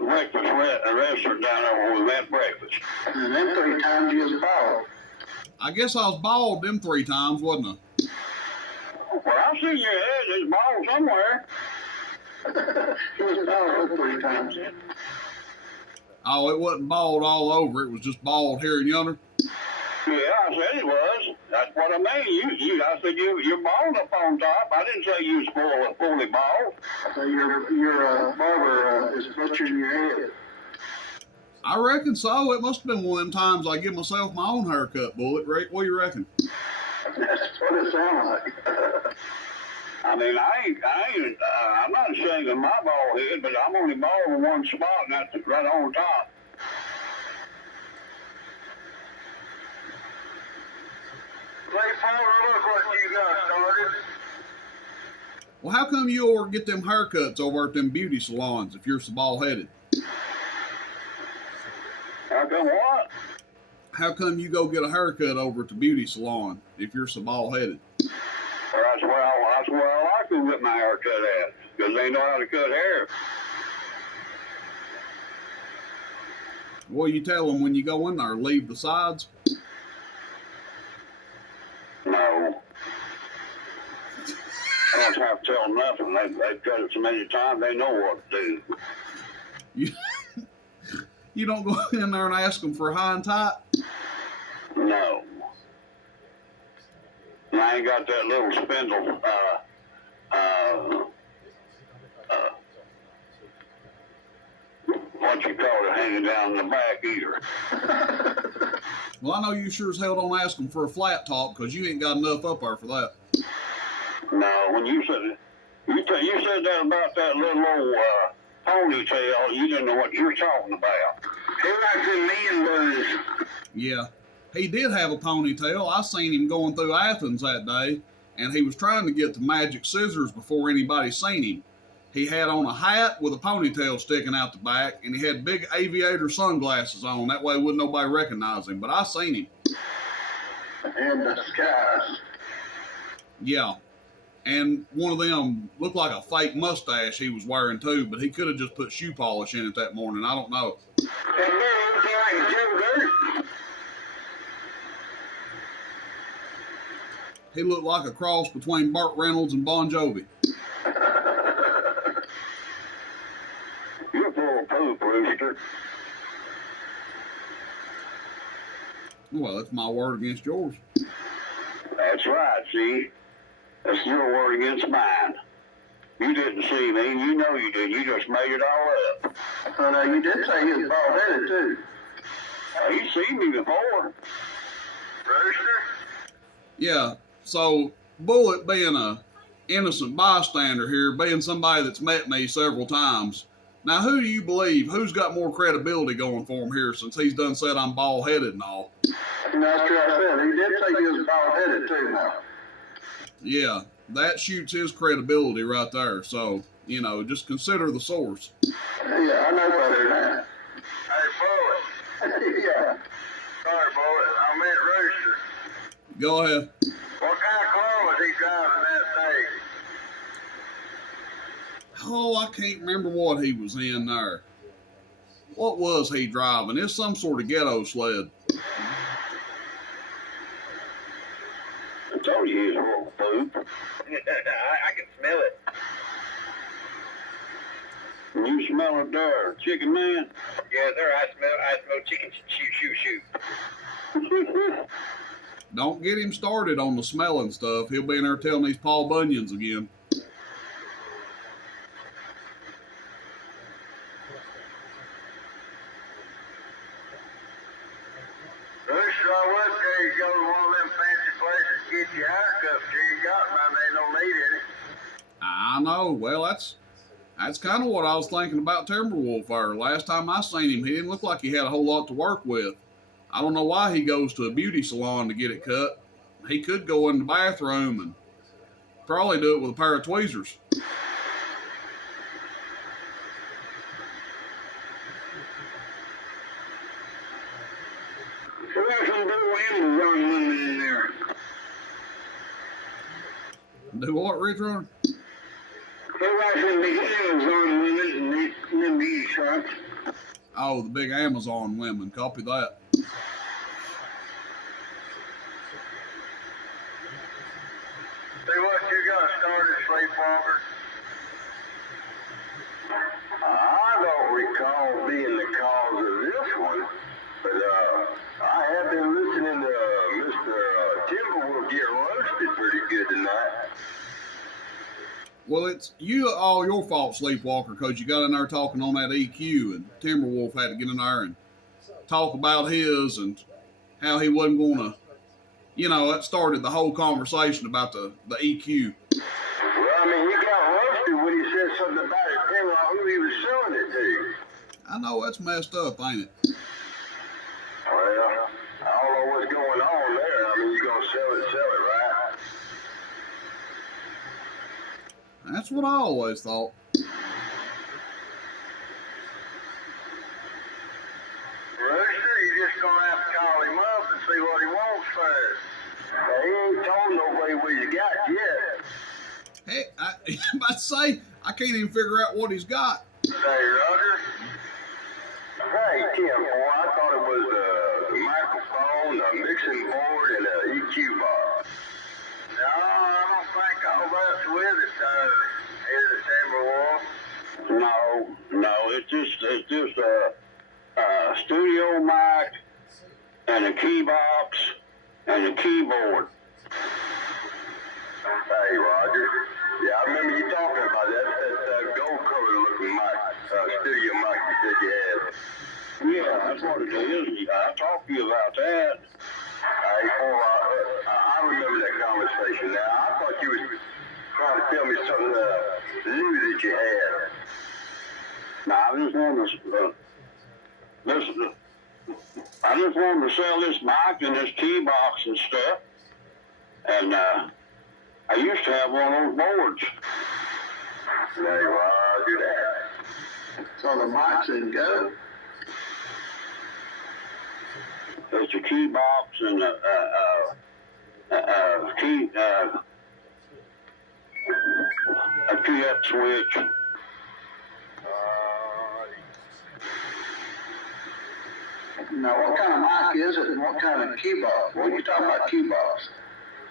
breakfast restaurant down there where we went breakfast. And then 3 times you was bald. I guess I was bald them 3 times, wasn't I? Well, I seen your head. It's bald somewhere. He was bald 3 times. Oh, it wasn't bald all over. It was just bald here and yonder. Yeah, I said it was. That's what I mean. I said you're bald up on top. I didn't say you was fully bald. So your barber is butchering your head. I reckon so. It must have been one of them times I give myself my own haircut, Bullet. Right? What do you reckon? That's what it sounds like. I mean, I'm not ashamed of my bald head, but I'm only bald in one spot, and that's right on top. Playful, look what you got started. Well, how come you over get them haircuts over at them beauty salons if you're so bald-headed? How come what? How come you go get a haircut over at the beauty salon if you're so bald-headed? Well, that's where I like to get my hair cut at, because they know how to cut hair. What do you tell them when you go in there? Leave the sides? No. don't have to tell them nothing. They've cut it so many times, they know what to do. You don't go in there and ask them for high and tight? No. And I ain't got that little spindle, what you call it, hanging down in the back either. Well, I know you sure as hell don't ask them for a flat top because you ain't got enough up there for that. No, when you said it, you said that about that little old ponytail, you didn't know what you were talking about. He likes them man buns. Yeah, he did have a ponytail. I seen him going through Athens that day, and he was trying to get the magic scissors before anybody seen him. He had on a hat with a ponytail sticking out the back, and he had big aviator sunglasses on. That way wouldn't nobody recognize him, but I seen him. In the skies. Yeah. And one of them looked like a fake mustache he was wearing too, but he could have just put shoe polish in it that morning. I don't know. That man looks like Joe Dirt. He looked like a cross between Burt Reynolds and Bon Jovi. You're full of poop, Rooster. Well, that's my word against yours. That's right, see? That's your word against mine. You didn't see me, and you know you did. You just made it all up. Oh, no, you did say he was bald-headed, too. You seen me before. Rooster? Yeah, so Bullet being a innocent bystander here, being somebody that's met me several times. Now, who do you believe? Who's got more credibility going for him here since he's done said I'm bald-headed and all? And that's what I said. He did say he was bald-headed, too, now. Yeah, that shoots his credibility right there. So, you know, just consider the source. Yeah, I know better than that. Hey, Bullet. Yeah. Sorry, Bullet. I meant Rooster. Go ahead. What kind of car was he driving that day? Oh, I can't remember what he was in there. What was he driving? It's some sort of ghetto sled. I told you he was full of poop. I can smell it. You smell it there, chicken man. Yes, sir. I smell chicken shoot. Don't get him started on the smelling stuff. He'll be in there telling these Paul Bunyan's again. Rooster, I would tell you to go to one of them fancy places and get your haircut till you got mine. They don't need any. I know. Well, that's kind of what I was thinking about Timberwolf there. Last time I seen him, he didn't look like he had a whole lot to work with. I don't know why he goes to a beauty salon to get it cut. He could go in the bathroom and probably do it with a pair of tweezers. So there's some blue Amazon women in there. Do what, Ridge Runner? There was some big Amazon women in them beauty shops. Oh, the big Amazon women. Copy that. See what you got started, Sleepwalker? I don't recall being the cause of this one, but I have been listening to Mr. Timberwolf get roasted pretty good tonight. Well, it's all your fault, Sleepwalker, because you got in there talking on that EQ, and Timberwolf had to get in there and talk about his and how he wasn't going to, you know, that started the whole conversation about the EQ. Well, I mean, he got roasted when he said something about it, depending on who he was selling it to. I know that's messed up, ain't it? Well, I don't know what's going on there. I mean, you're going to sell it, right? That's what I always thought. Rooster, you just gonna have to call him up and see what he wants first. He ain't told nobody what he's got yet. Hey, I about to say, I can't even figure out what he's got. Say, Roger. Hey, Tim, boy, I thought it was a microphone, a mixing board, and an EQ bar. No, I don't think all that's with it. just a studio mic and a key box and a keyboard. Hey, Roger. Yeah, I remember you talking about that gold color looking mic, studio mic you said you had. Yeah, that's what it is. I talked to you about that. Hey, boy, I remember that conversation now. I thought you was trying to tell me something new that you had. Now, I just wanted to sell this mic and this key box and stuff. And I used to have one of those boards. Hey, Roger that. So the mic's in go. There's a key box and a key up switch. Now, what kind of mic is it and what kind of key box? What are you talking about key box?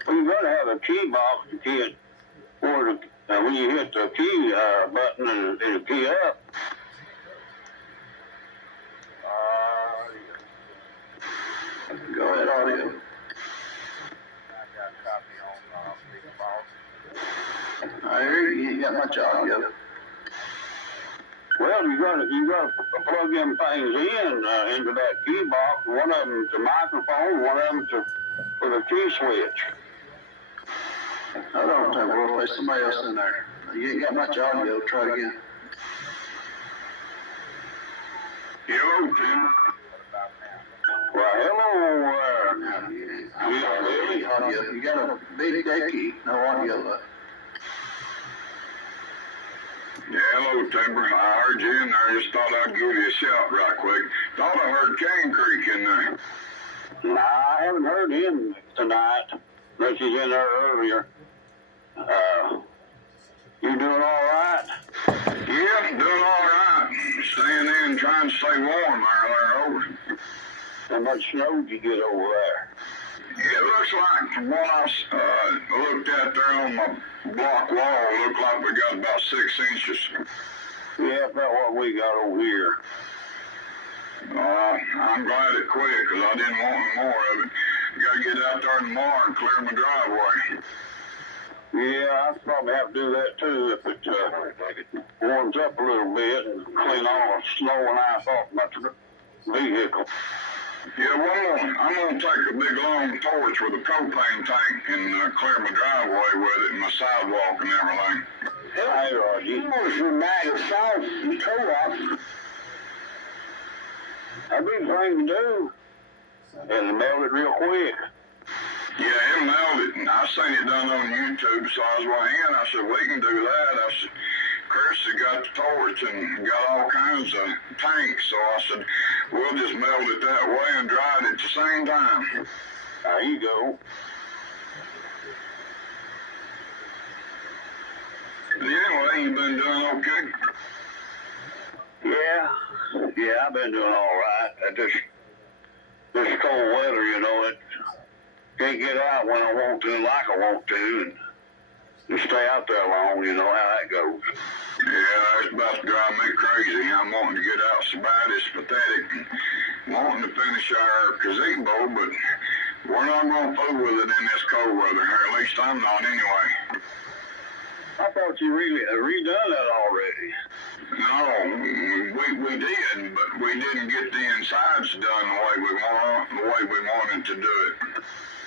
Well, you gotta have a key box to key it, or when you hit the key button and it'll key up. Go ahead, audio. I hear you. You ain't got much audio. Well, you gotta plug them things into that key box. One of them's the microphone, one of them's for the key switch. Hold on, Tim. We'll play somebody else in there. You ain't got much audio. Try again. Hello, Tim. Well, hello, I'm sorry, audio. You got a big decky. No audio left. Yeah, hello, Timber. I heard you in there. Just thought I'd give you a shout right quick. Thought I heard Cane Creek in there. Nah, I haven't heard him tonight, unless he's in there earlier. You doing all right? Yeah, doing all right. Staying in, trying to stay warm there over. How much snow did you get over there? It looks like from what I looked at there on my block wall, it looked like we got about 6 inches. Yeah, about what we got over here. I'm glad it quit because I didn't want any more of it. Got to get out there tomorrow and clear my driveway. Yeah, I'd probably have to do that too if it warms up a little bit and clean all the snow and ice off my vehicle. Yeah, well, I'm going to take a big long torch with a propane tank and clear my driveway with it and my sidewalk and everything. Hey, Roger, you want some bag of salt and co-op? That'd be the thing to do. And melt it real quick. Yeah, it melted. I seen it done on YouTube, so I was like, I said, we can do that. I said, Chris has got the torch and got all kinds of tanks, so I said, we'll just melt it that way and dry it at the same time. There you go. Anyway, you been doing okay? Yeah, I've been doing all right. This cold weather, you know, it can't get out when I want to, like I want to, and just stay out there long, you know how that goes. Yeah, it's about to drive me crazy. I'm wanting to get out so bad it's pathetic. Wanting to finish our gazebo, but we're not going to fool with it in this cold weather here. At least I'm not anyway. I thought you really redone that already. No, we did, but we didn't get the insides done the way we wanted to do it.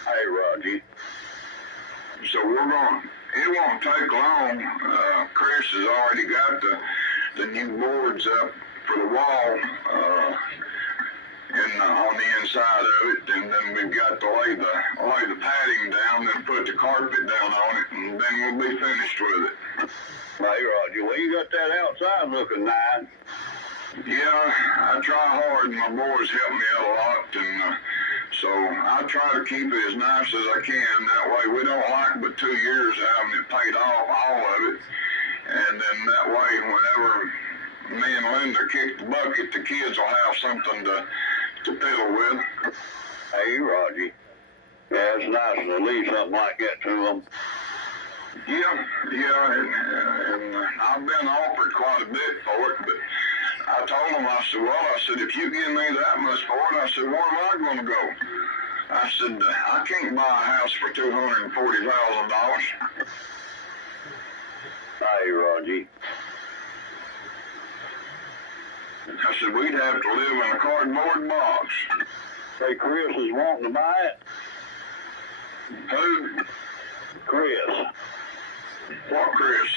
Hey, Roger. So it won't take long. Chris has already got the new boards up for the wall on the inside of it, and then we've got to lay the padding down, then put the carpet down on it, and then we'll be finished with it. Hey, Roger, well, you got that outside looking nice. Yeah, I try hard. My boys help me out a lot, and so I try to keep it as nice as I can. That way we don't like but 2 years having it paid off, all of it. And then that way, whenever me and Linda kick the bucket, the kids will have something to fiddle with. Hey, Roger. Yeah, it's nice to leave something like that to them. Yeah, and I've been offered quite a bit for it, but I I told him, I said, well, I said, if you give me that much for it, I said, where am I going to go? I said, I can't buy a house for $240,000. Hey, Roger. I said, we'd have to live in a cardboard box. Say, Chris is wanting to buy it. Who? Chris. What Chris?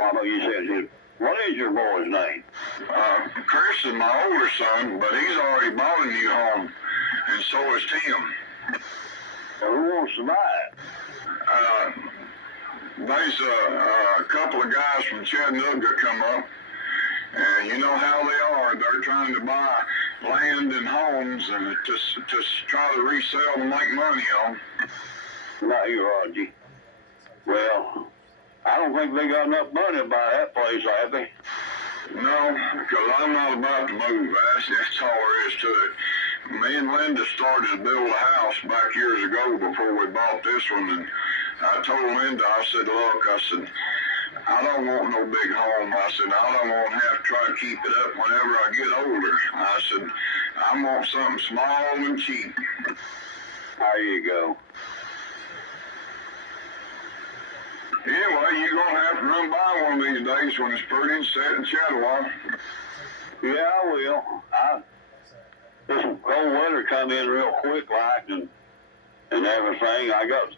I know you said his. What is your boy's name? Chris is my older son, but he's already bought a new home, and so is Tim. Well, who wants to buy it? There's a couple of guys from Chattanooga come up, and you know how they are. They're trying to buy land and homes and just try to resell and make money on. Not you, Roger. Well, I don't think they got enough money to buy that place, have they? No, because I'm not about to move. That's all there is to it. Me and Linda started to build a house back years ago before we bought this one, and I told Linda, I said, look, I said, I don't want no big home. I said, I don't want to have to try to keep it up whenever I get older. I said, I want something small and cheap. There you go. Anyway, you're going to have to run by one of these days when it's pretty and set and chat a while. Yeah, I will. This cold weather come in real quick like and everything. I got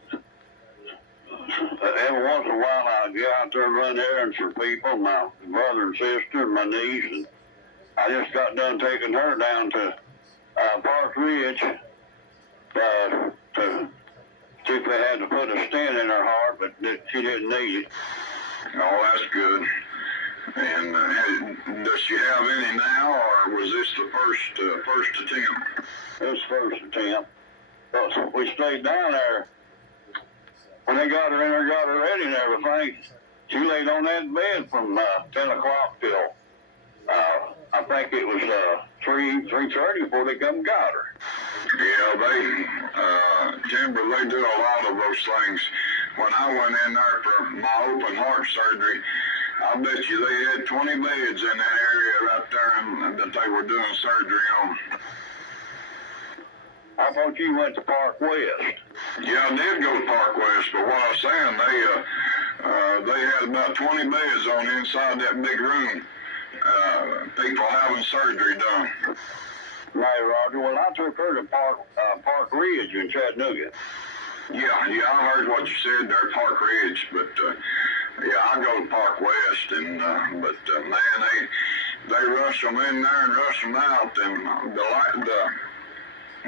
every once in a while I get out there and run errands for people, my brother and sister and my niece, and I just got done taking her down to Park Ridge to see if they had to put a stent in her heart, but she didn't need it. Oh, that's good. And does she have any now, or was this the first attempt? It was first attempt. But we stayed down there. When they got her in there, got her ready and everything, she laid on that bed from 10 o'clock till, I think it was 3:30 before they come and got her. Yeah, Timber, they do a lot of those things. When I went in there for my open heart surgery, I bet you they had 20 beds in that area right there and that they were doing surgery on. I thought you went to Park West. Yeah, I did go to Park West, but what I was saying, they had about 20 beds on the inside that big room. People having surgery done. Right, Roger. Well, I took her to Park Ridge in Chattanooga. Yeah, I heard what you said there, Park Ridge, but yeah, I go to Park West, and man, they rush them in there and rush them out, and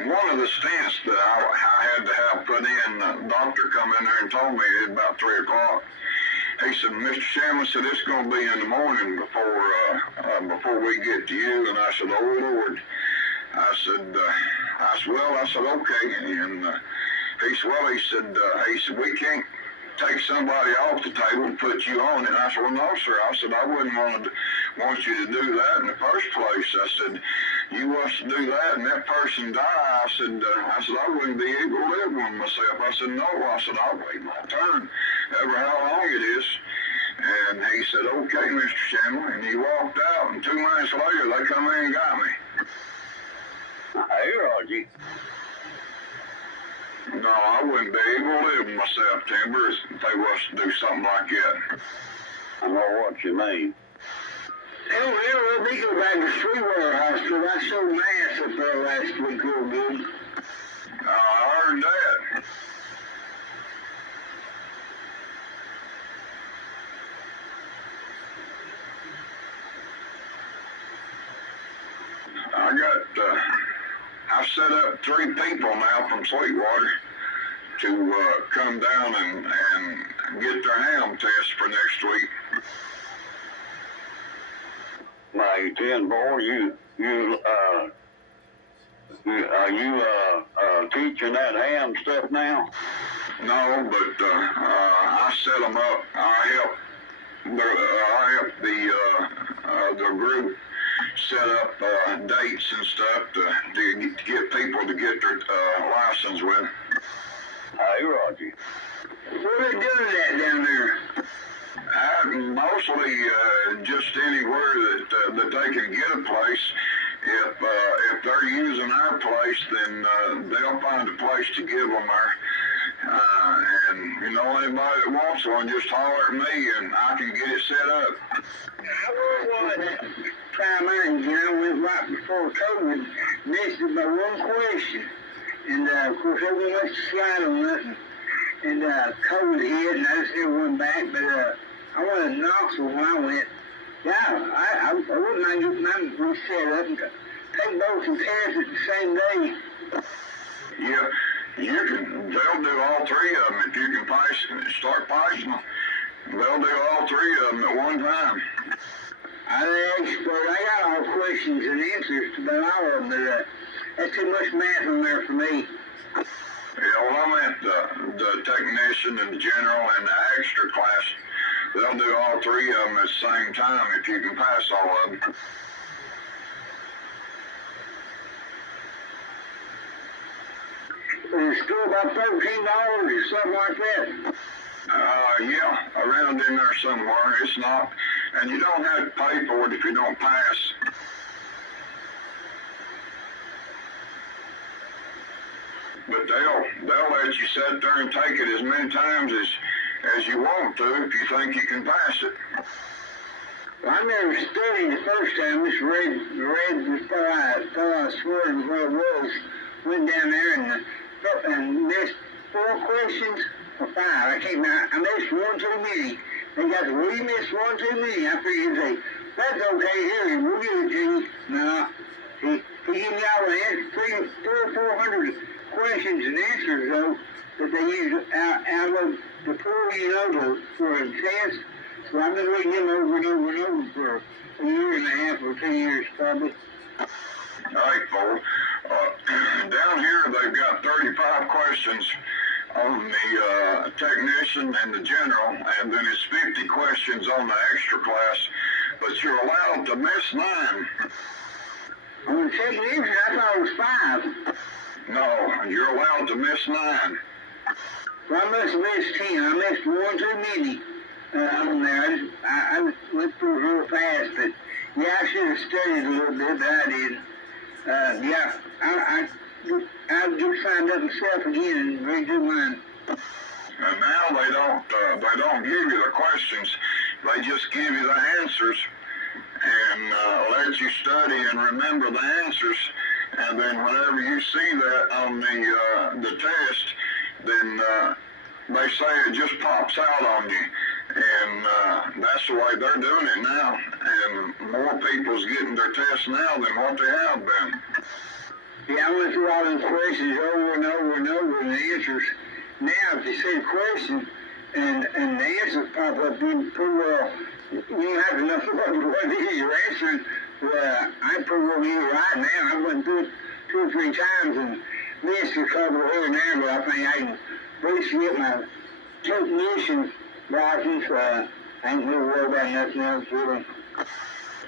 one of the stents that I had to have put in, the doctor come in there and told me at about 3 o'clock. He said, Mr. Shanley said, it's going to be in the morning before we get to you. And I said, oh, Lord. I said, okay. And he said, we can't take somebody off the table and put you on it. And I said, well, no, sir. I said, I wouldn't want you to do that in the first place. I said, you want to do that and that person die. I said, I wouldn't be able to live with myself. I said, no. I said, I'll wait my turn, ever how long it is. And he said, okay, Mr. Shanley. And he walked out, and 2 minutes later, they come in and got me. Hey, Roger. No, I wouldn't be able to live with myself, Timber, if they was to do something like that. I know what you mean. Hey, we go back to Sweetwater Hospital. I sold my ass up there last week real good. I heard that. I've set up 3 people now from Sweetwater to come down and get their ham test for next week. Now, you 10 boy, you teaching that ham stuff now? No, but I set them up. I help the group set up dates and stuff to get people to get their license with. Hey, Roger. What are they doing that down there? Most mostly just anywhere that they can get a place. If they're using our place, then they'll find a place to give them there. And you know, anybody that wants one, just holler at me and I can get it set up. I was one try mine, you know, went right before COVID, missed it by one question. And of course, there wasn't much to slide on nothing. And COVID hit, and I just never went back. But I went to Knoxville when I went. Yeah, I wouldn't mind getting mine reset up and take both and tests it the same day. Yeah, they'll do all three of them if you can start passing them. They'll do all three of them at one time. I'm an expert. I got all questions and answers to about all of them, but that's too much math in there for me. Yeah, well, I meant the technician and the general and the extra class. They'll do all three of them at the same time if you can pass all of them. It's still about $13 or something like that. Yeah, around in there somewhere. It's not, and you don't have to pay for it if you don't pass. But they'll let you sit there and take it as many times as you want to if you think you can pass it. Well, I never studied the first time. Just read before I swore what it was. Went down there and missed 4 questions or 5. I can't remember. I missed one too many. They got we missed one too many. I figured they that's okay. Here, we'll give it to you. No, he gave me all the answers, 300 or 400 questions and answers though that they use out of the pool, you know, for a test. So I've been reading them over and over and over for a year and a half or 2 years probably. All right, folks. Down here they've got 35 questions on the technician and the general, and then it's 50 questions on the extra class, but you're allowed to miss 9. On the technician, I thought it was 5. No, you're allowed to miss 9. Well, I must have missed 10. I missed one too many on there. I went through it real fast, but yeah, I should have studied a little bit, but I didn't. Yeah, I'll just signed up myself again and redo mine. And now they don't give you the questions. They just give you the answers and let you study and remember the answers. And then whenever you see that on the test, then they say it just pops out on you. And that's the way they're doing it now. And more people's getting their tests now than what they have been. Yeah, I went through all those questions over and over and over and the answers. Now, if you see a question and the answers pop up pretty well, you don't have to know what it is you're answering. Well, I pretty well get it right now. I went through it 2 or 3 times and missed a couple here and there, but I think I can basically get my technician license. I ain't really worried about nothing else really.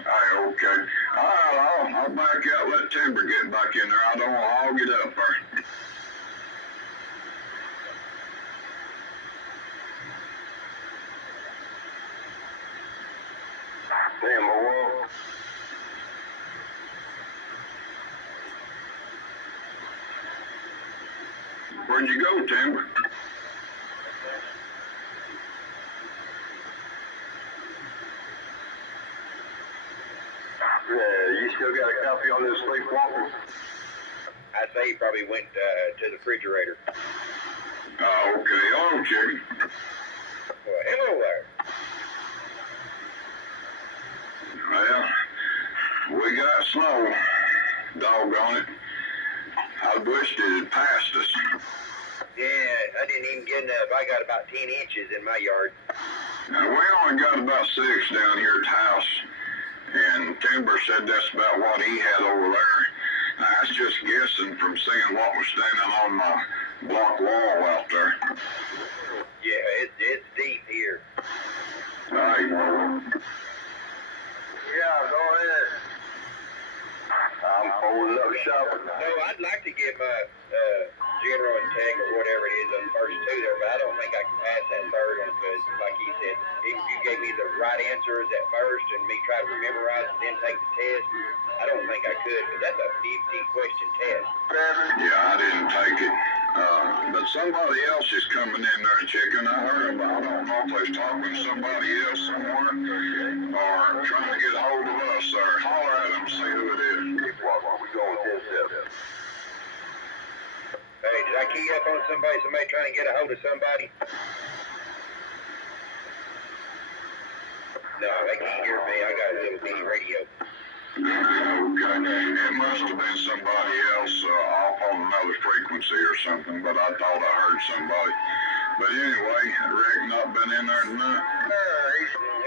All right, okay. All right, I'll back out, let Timber get back in there. I don't want to hog it up there. Timber, where'd you go, Timber? Yeah, you still got a copy on this sleepwalker? I'd say he probably went to the refrigerator. Oh, okay. Oh, chicken. Well, hello there. Well, we got snow. Doggone it. I wished it had passed us. Yeah, I didn't even get enough. I got about 10 inches in my yard. Now, we only got about 6 down here at the house. And Timber said that's about what he had over there. Now, that's just guessing from seeing what was standing on my block wall out there. Yeah, it's deep here. All right, well. Yeah, go ahead. I'm holding up shop. No, I'd like to get my general and tech or whatever it is on the first 2 there, but I don't think I can pass that third one because, like he said, if you gave me the right answers at first and me try to memorize and then take the test, I don't think I could, because that's a 50-question test. Yeah, I didn't take it. But somebody else is coming in there and checking. I heard about. I don't know if they're talking to somebody else somewhere or trying to get a hold of us or holler at them, see who it is. What we going with this? Hey, did I key up on somebody trying to get a hold of somebody? No, they can't hear me. I got a little bitty radio. Okay. It must have been somebody else off on another frequency or something, but I thought I heard somebody. But anyway, Rick not been in there tonight.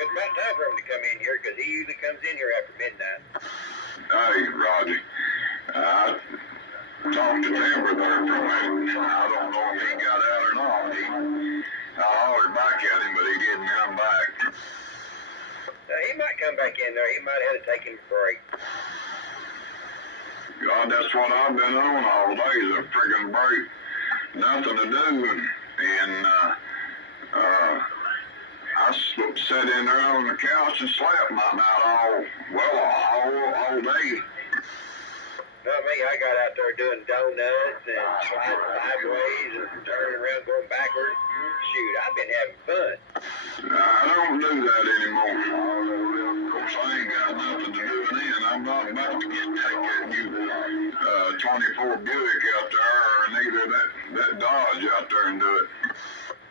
It's about time for him to come in here, because he usually comes in here after midnight. Hey, Roger. I talked to Timber there for a minute. I don't know if he got out or not. I hollered back at him, but he didn't come back. He might come back in there. He might have to take him a break. God, that's what I've been on all day is a friggin' break. Nothing to do. And I sat in there on the couch and slept my night all day. Not me. I got out there doing donuts and sliding sideways and turning around, going backwards. Shoot, I've been having fun. I don't do that anymore. Of course, I ain't got nothing to do then. I'm not about to get that new 24 Buick out there or neither that Dodge out there and do it.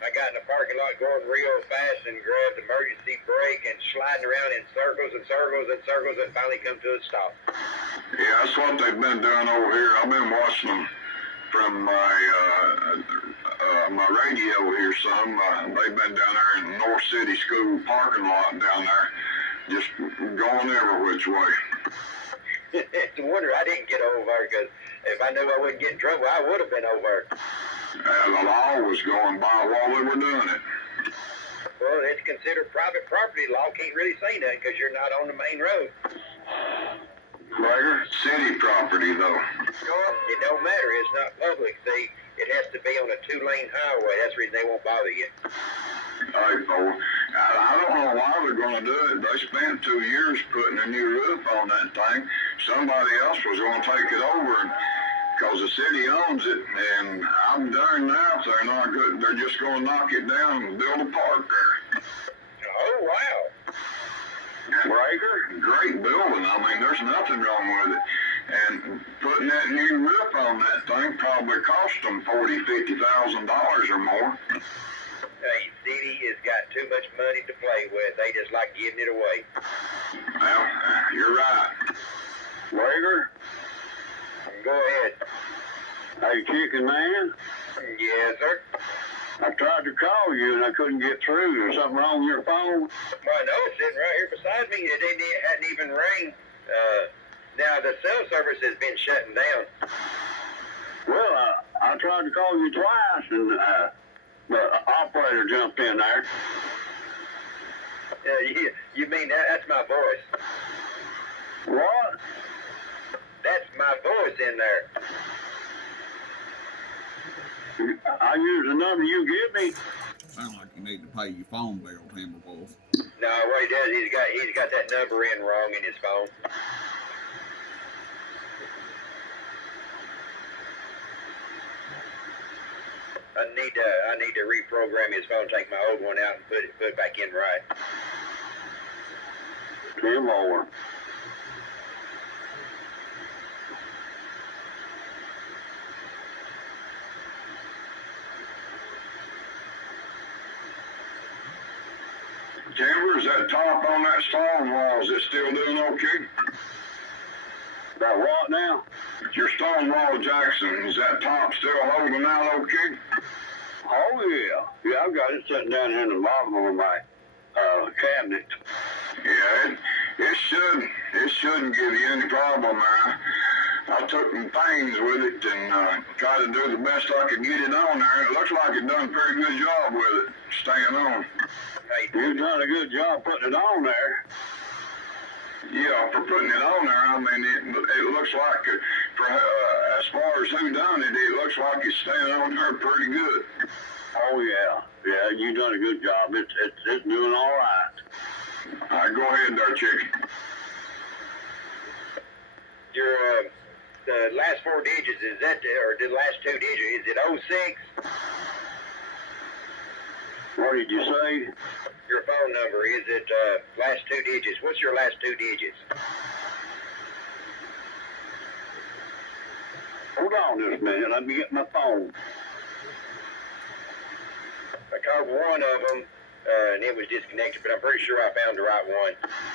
I got in the parking lot going real fast and grabbed the emergency brake and sliding around in circles and circles and circles and finally come to a stop. Yeah, that's what they've been doing over here. I've been watching them from my radio here some. They've been down there in North City School parking lot down there, just going every which way. It's a wonder I didn't get over there, because if I knew I wouldn't get in trouble, I would have been over there. The law was going by while they were doing it. Well, it's considered private property. Law can't really say nothing because you're not on the main road. Later, city property though. It don't matter. It's not public. See, it has to be on a 2-lane highway. That's the reason they won't bother you. Hey, boy, I don't know why they're going to do it. They spent 2 years putting a new roof on that thing. Somebody else was going to take it over because the city owns it, and I'm darn now if they're not good. They're just going to knock it down and build a park there. Oh, wow. Breaker, great building. I mean, there's nothing wrong with it. And putting that new roof on that thing probably cost them $40,000-$50,000 or more. Hey, city has got too much money to play with. They just like giving it away. Well, you're right. Wager? Go ahead. Hey, chicken man? Yes, sir. I tried to call you and I couldn't get through. There's something wrong with your phone? Well, I know it's sitting right here beside me. It hadn't even rang. Now, the cell service has been shutting down. Well, I tried to call you twice and the operator jumped in there. You mean that's my voice? What? That's my voice in there. I use the number you give me. Sound like you need to pay your phone bill, Timberwolf. No, what he does, he's got that number in wrong in his phone. I need to reprogram his phone, take my old one out and put it back in right. Come over. Chambers, that top on that stone wall, is it still doing okay? About what now? Your stone wall, Jackson, is that top still holding out okay? Oh, yeah. Yeah, I've got it sitting down here in the bottom of my cabinet. Yeah, it shouldn't give you any problem there. I took some pains with it and tried to do the best I could get it on there. It looks like it done a pretty good job with it, staying on. You've done a good job putting it on there. Yeah, for putting it on there, I mean, it looks like, as far as who done it, it looks like it's staying on there pretty good. Oh, yeah. Yeah, you've done a good job. It's doing all right. All right, go ahead there, chick. Your the last 4 digits, is that, or the last 2 digits, is it 06? What did you say? Your phone number, is it last 2 digits? What's your last 2 digits? Hold on just a minute. Let me get my phone. I called one of them, and it was disconnected, but I'm pretty sure I found the right one.